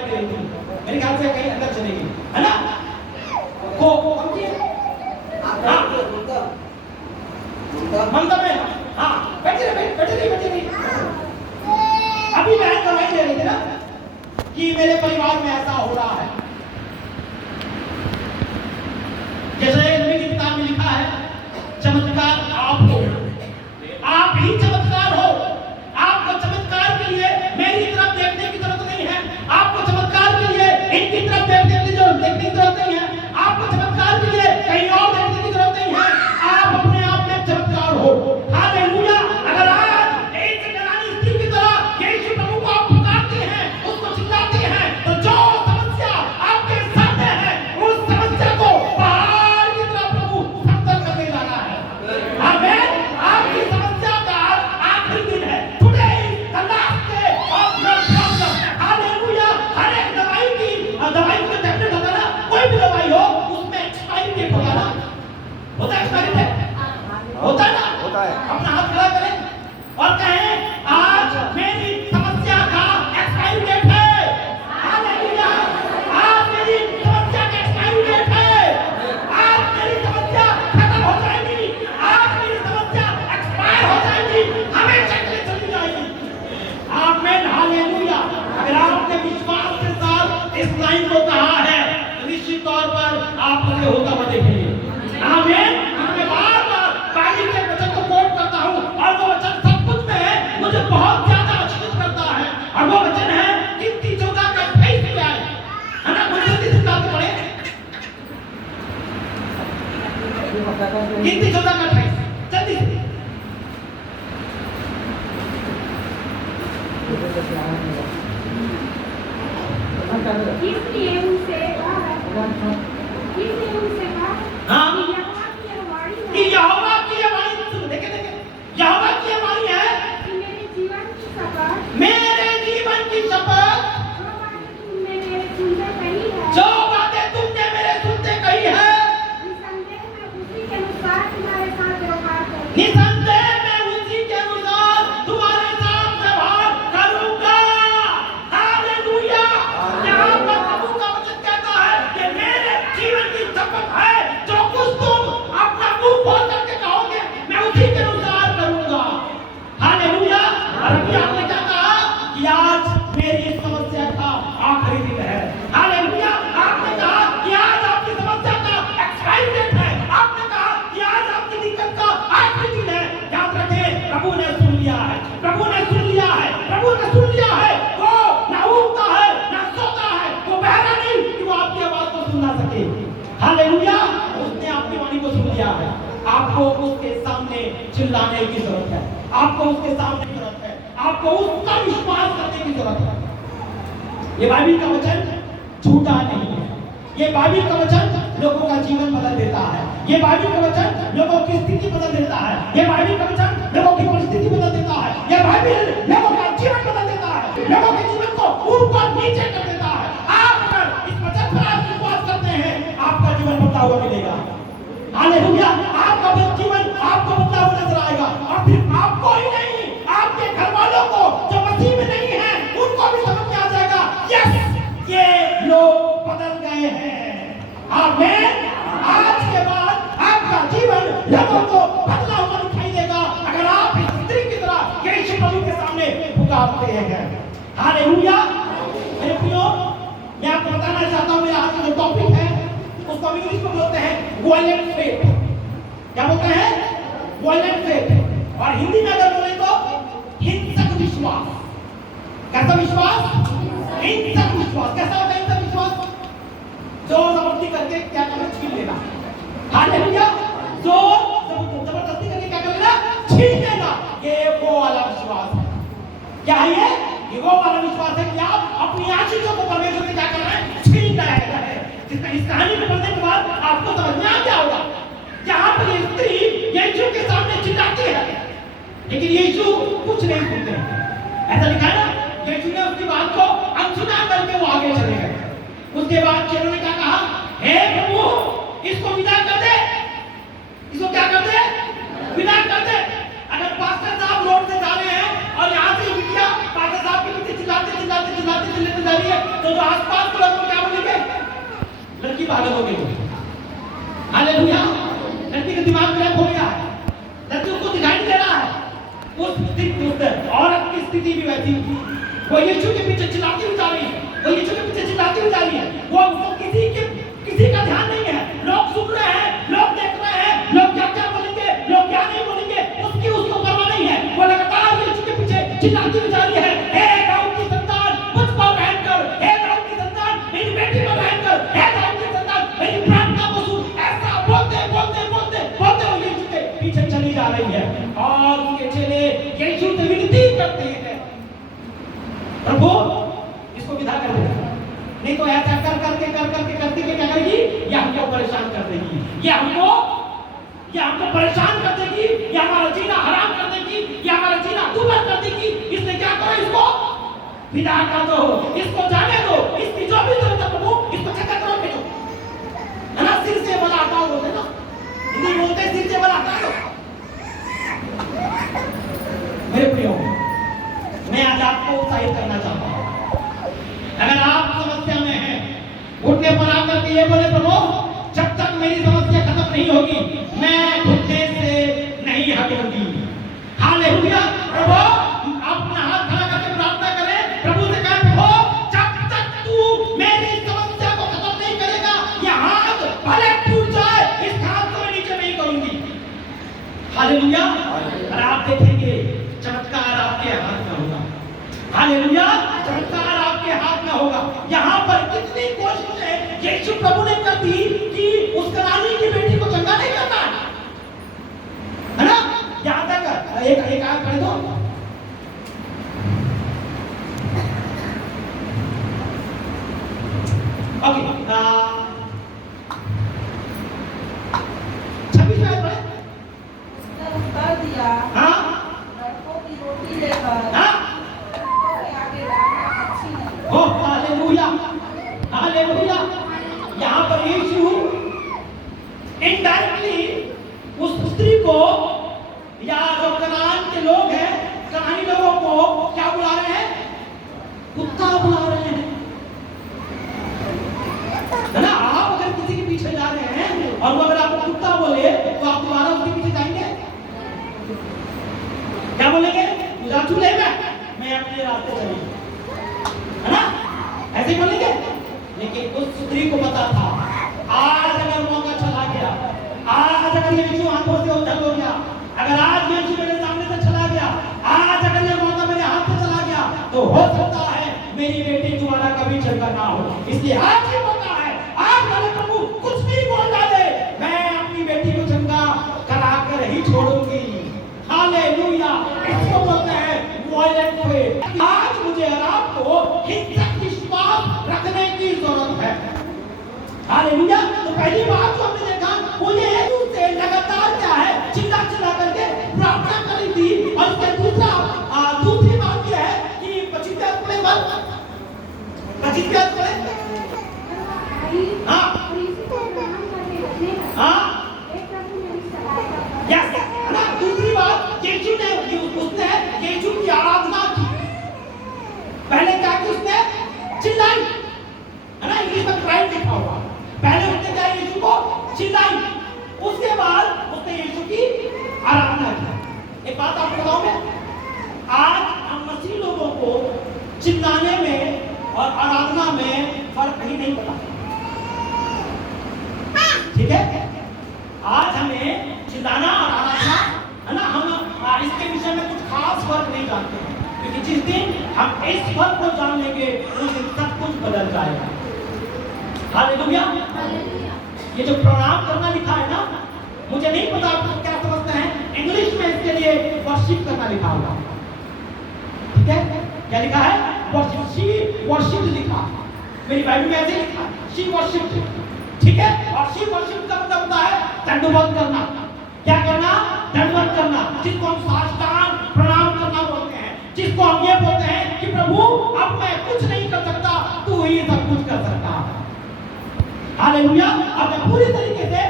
दिखाई दे रही थी, मेरे ख्याल से कहीं अंदर चलेगी, है ना? को हाँ ममता में, हाँ बैठी रही। अभी बहन दवाई ले रही थी ना कि मेरे परिवार में ऐसा हो रहा है। जैसे नबी की किताब में लिखा है, चमत्कार आप हो, आप ही चमत्कार हो। आपको चमत्कार के लिए मेरी तरफ देखने की जरूरत नहीं है, आपको चमत्कार के लिए इनकी तरफ देखने की जरूरत नहीं है, आपको चमत्कार के लिए कहीं और देखने की जरूरत नहीं है। आप अपने आप में चमत्कार हो। हालेलुया। अगर आज एक जनानी स्त्री की तरह यीशु प्रभु को आप पुकारते हैं, उसको चिल्लाते हैं, तो जो समस्या आपके सामने है उस समस्या को पहाड़ की तरह प्रभु समतल करने जा रहा है। आमीन। आपकी समस्या का आखिरी दिन है। Today is the last day of your problem. Hallelujah. हर एक दवाई को टैबलेट होता है ना, कोई भी दवाई हो उसमें एक्सपायरी डेट होता है ना, होता है एक्सपायरी डेट, होता है ना? होता है। अपना हाथ खड़ा करें और कहें, आज मेरी समस्या का एक्सपायरी डेट है। हालेलुया। आज मेरी समस्या का एक्सपायरी डेट है। आज मेरी समस्या खत्म हो जाएगी, आज मेरी समस्या एक्सपायर हो जाएगी, हमेशा के लिए चली जाएगी। आमीन। हालेलुया। अगर आपने विश्वास के साथ इस लाइन को कहा है तो निश्चित तौर पर आप उसे होता हुआ देखेंगे। आमीन। मैं बार-बार बाइबल के वचन को कोट करता हूं और वो वचन सब कुछ में मुझे बहुत ज्यादा आश्चर्य करता है, और वो वचन है गिनती 14 का 28 में है ना? मुझे जल्दी से बात पढ़े, गिनती 14 का 28 जल्दी से। इसलिए उनसे कहा हाँ कि यहोवा की ये वाणी सुन, देखे यहोवा की ये वाणी है कि मेरे जीवन की शपथ, मेरे जीवन की शपथ, जो बातें तुमने मेरे सुनते कही जो बातें तुमने मेरे सुनते कही है, है, निसंदेह मैं उसी के अनुसार तुम्हारे साथ व्यवहार करूंगा। निसंदेह मैं उसी के अनुसार तुम्हारे साथ व्यवहार करूंगा। हालेलुया। यहाँ पर प्रभु का वचन कहता है कि मेरे जीवन की शपथ है, जो कुछ तुम अपना मुंह खोल करके कहोगे मैं उसी के अनुसार करूंगा। हालेलुया। और अभी आपने क्या कहा कि आज मेरी इस समस्या का आखिरी दिन है। हालेलुया। आपने कहा कि आज आपकी समस्या का एक्सपायरी डेट है, आपने कहा कि आज आपकी दिक्कत का आखिरी दिन है। याद रखें, प्रभु ने सुन लिया है, प्रभु ने सुन लिया है, प्रभु ने सुन लिया है। वो ना ऊँगता है ना सोता है, वो बहरा नहीं कि वो आपकी आवाज को सुन ना सके। हालेलुया। उसने आपकी वाणी को सुन लिया है। आपको उसके सामने चिल्लाने की जरूरत है, आपको उसके सामने की जरूरत है, आपको उसका विश्वास करने की जरूरत है। ये बाइबल का वचन झूठा नहीं है, ये बाइबल का वचन लोगों का जीवन बदल देता है, ये बाइबल का वचन लोगों की स्थिति बदल देता है, ये बाइबल का वचन लोगों की परिस्थिति बदल देता है, ये बाइबल लोगों का जीवन बदल देता है, लोगों के जीवन को ऊपर नीचे कर देता है। आप अगर इस वचन पर आप विश्वास करते हैं, आपका जीवन बदला हुआ मिलेगा। हालेलुया। आपका जीवन आपको बदला हुआ नजर आएगा, और फिर आपको ही नहीं, आपके घर वालों को जो मसीह में नहीं है उनको भी समझ में आ जाएगा, यस ये लोग बदल गए हैं। आमीन। आज के बाद आपका जीवन लोगों को बदला हुआ दिखाई देगा अगर आप इस स्त्री की तरह यीशु प्रभु के सामने पुकारते हैं। हालेलुया। मेरे प्रियो, मैं आपको बताना चाहता हूं, मेरा आज का जो टॉपिक है उसको इंग्लिश में बोलते हैं वायलेंट फेथ। क्या बोलते हैं? Violent faith. और हिंदी में अगर बोले तो हिंसक विश्वास। कैसा विश्वास? हिंसक विश्वास। कैसा होता है हिंसक विश्वास? जोर जबरदस्ती करके क्या करना, छीन लेना। हालेलुया। जोर जबरदस्ती करके क्या कर लेना, छीन लेना। ये वो वाला विश्वास है। क्या है ये वो वाला विश्वास है कि आप अपनी आशीषों को परमेश्वर से क्या कर रहे हैं, छीन रहे हैं। इस कहानी में पढ़ने के बाद आपको समझ में आ क्या होगा। यहाँ पर ये स्त्री यीशु के सामने चिल्लाती है, लेकिन यीशु कुछ नहीं सुनते। ऐसा लिखा है ना, यीशु ने उसकी बात को अनसुना करके वो आगे चले गए। उसके बाद चेलों ने क्या कहा, हे प्रभु इसको विदा कर दे, इसको क्या कर दे, विदा कर दे। अगर पास्टर साहब रोड से जा रहे हैं और यहाँ से बिटिया पास्टर साहब के पीछे चिल्लाते चिल्लाते चिल्लाते चिल्लाते जा रही है तो जो आसपास के लोग क्या बोलेंगे? लड़की पागल हो गई। हालेलुया। लड़की का दिमाग क्रैक हो गया है, लड़की उसको दिखाई नहीं दे रहा है। उस औरत की स्थिति भी वैसी थी। वो यीशु के पीछे चिल्लाती हुई जा रही है, वो यीशु के पीछे चिल्लाती हुई जा रही है। वो उसको किसी का ध्यान नहीं है। लोग सुन रहे हैं, लोग देख रहे हैं, लोग क्या क्या बोलेंगे, लोग क्या नहीं बोलेंगे, उसको परवाह नहीं है। वो लगातार यीशु के पीछे चिल्लाती हुई जा रही है, हे दाऊद की संतान मुझ पर रहम कर, हे दाऊद की संतान मेरी बेटी पर रहम कर, हे दाऊद की संतान मेरी प्रार्थना को सुन। ऐसा बोलते बोलते बोलते बोलते वो यीशु के पीछे चली जा रही है और उसके चेले यीशु से विनती करते हैं, प्रभु इसको विदा कर दे, नहीं तो ऐसा कर करके क्या करेगी? ये हमको परेशान कर देगी, ये हमको परेशान कर देगी, ये हमारा जीना हराम कर देगी, ये हमारा जीना दुभर कर देगी। इसने क्या करो? इसको विदा कर दो, इसको जाने दो, इसकी जो भी जरूरत है प्रभु इसको चक्कर करो, भेजो। है ना, सिर से बला हटाओ बोलते ना, हिंदी बोलते सिर से बला हटाओ। मेरे प्रियो, मैं आज आपको उत्साहित करना चाहता हूं। अगर आप समस्या में हैं, घुटने पर आकर के ये बोले, प्रभु जब तक मेरी समस्या खत्म नहीं होगी मैं घुटने से नहीं हटूंगी। हालेलुया। प्रभु अपना हाथ खड़ा करके प्रार्थना करें, प्रभु से कहें, प्रभु जब तक तू मेरी समस्या को खत्म नहीं करेगा, ये हाथ भले टूट जाए, इस हाथ को मैं नीचे नहीं करूंगी। हालेलुया। और आप देखेंगे चमत्कार आपके हाथ में होगा। हालेलुया। चमत्कार आपके हाथ में होगा। यहाँ पर कितनी कोशिशें यीशु प्रभु ने कर दी कि उस कनानी की बेटी को चंगा नहीं करना है ना। यहाँ तक एक आग कर दो। ओके, 26 में पढ़े। उत्तर दिया, हाँ लड़कों की रोटी लेकर हाँ। आगे डालना अच्छी नहीं। ओ हालेलुया, हालेलुया। यहाँ पर यीशु इनडायरेक्टली उस स्त्री को या जो कनान के लोग हैं, कनानी लोगों को क्या बुला रहे हैं? कुत्ता बुला रहे हैं, है ना। आप अगर किसी के पीछे जा रहे हैं और वो अगर आपको कुत्ता बोले तो आप दोबारा उसके पीछे जाएंगे? क्या बोलेंगे? जा चूल्हे में, मैं अपने रास्ते चलूंगा, है ना, ऐसे ही बोलेंगे। लेकिन उस स्त्री को पता था, आज अगर मौका चला गया, आज अगर यीशु हाथों से उछल हो गया, अगर आज यीशु मेरे सामने से चला गया, आज अगर ये मौका मेरे हाथ से चला गया, तो हो सकता है मेरी बेटी दोबारा कभी चंगा ना हो। इसलिए आज ही मौका है, आज वाले प्रभु कुछ भी बोल डाले, मैं अपनी बेटी को चंगा करा कर ही छोड़ूंगी। हालेलुया। इसको बोलते हैं वायलेंट फेथ। आज मुझे और आपको हिंसक विश्वास रखने की जरूरत है। हालेलुया। तो पहली बात जो हमने देखा वो ये है कि उससे लगातार क्या है, चिल्ला चिल्ला करके प्रार्थना करी थी। और उसके दूसरी बात यह है कि 25 पढ़े मत, 25 पढ़े। हाँ हाँ यस, है ना। दूसरी बात, यीशु ने उसने यीशु की आराधना की। पहले क्या की उसने? चिल्लाई, है ना, इंग्लिश में क्राइड लिखा हुआ। पहले उसने क्या यीशु को चिल्लाई, उसके बाद उसने यीशु की आराधना की। एक बात आपको बताऊं मैं, आज हम मसीह लोगों को चिल्लाने में और आराधना में फर्क नहीं पता, ठीक है। आज हमें चिल्लाना और आराधना, है ना, हम इसके विषय में कुछ खास फर्क नहीं जानते हैं, क्योंकि जिस दिन हम इस फर्क को जान लेंगे उस दिन सब कुछ बदल जाएगा। हालेलुया। ये जो प्रणाम करना लिखा है ना, मुझे नहीं पता आप क्या समझते हैं, इंग्लिश में इसके लिए वर्शिप करना लिखा होगा, ठीक है। क्या लिखा है? वर्शिप, शी वर्शिप लिखा, मेरी बाइबल में ऐसे लिखा है, शी वर्शिप, ठीक है। और शी वर्शिप का मतलब होता है दंडवत करना। क्या करना? दंडवत करना, जिसको हम साष्टांग प्रणाम करना बोलते हैं, जिसको हम ये बोलते हैं कि प्रभु अब मैं कुछ नहीं कर सकता, तू ही सब कुछ कर सकता है। हालेलुया। अब मैं पूरी तरीके से